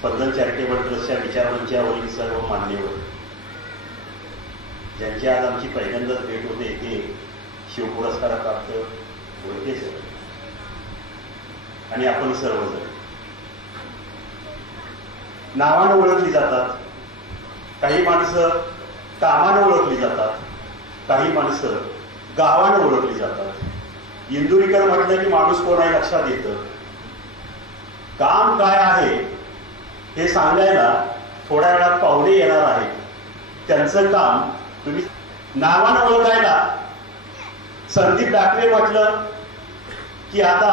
स्पंदन charitable ट्रस्टच्या विचारमंचावरील सर्व मान्यवर, ज्यांची आज आमची पहिल्यांदाच भेट होते ते शिवपुरस्कार प्राप्त होते सर आणि आपण सर्वजण नावानं ओळखली जातात. काही माणसं कामानं ओळखली जातात, काही माणसं गावानं ओळखली जातात. इंदुरीकर म्हटलं की माणूस कोण आहे लक्षात येतं. काम काय आहे हे सांगायला थोड्या वेळात पाहुणे येणार आहेत. त्यांचं काम तुम्ही नावानं ओळखायला संदीप डाके म्हटलं की आता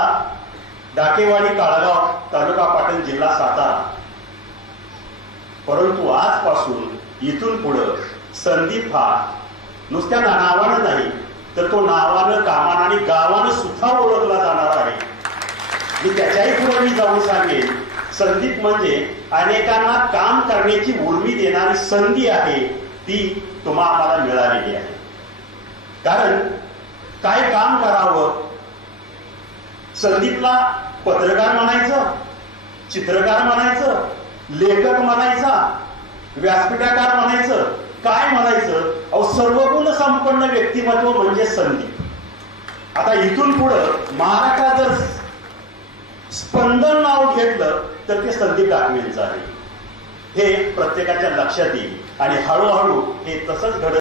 डाकेवाडी काळगाव तालुका पाटण जिल्हा सातारा. परंतु आजपासून इथून पुढं संदीप हा नुसत्या नावानं नाही तर तो नावानं कामानं आणि गावानं सुद्धा ओळखला जाणार आहे. मी त्याच्याही पुढे मी जाऊन सांगेन संदीप म्हणजे अनेकांना काम करण्याची उर्मी देणारी संधी आहे, ती तुम्हाला आम्हाला मिळालेली आहे. कारण काय काम करावं, संदीपला पत्रकार म्हणायचं, चित्रकार म्हणायचं, लेखक म्हणायचा, व्यासपीठाकार म्हणायचं, काय म्हणायचं, अहो सर्वगुण संपन्न व्यक्तिमत्व म्हणजे संदीप. आता इथून पुढं महाराष्ट्रात जर स्पंदन नाव घेतलं तर ते संदीप डाकवेंचं आहे. हे प्रत्येकाच्या लक्षात येईल आणि हळूहळू हे तसंच घडत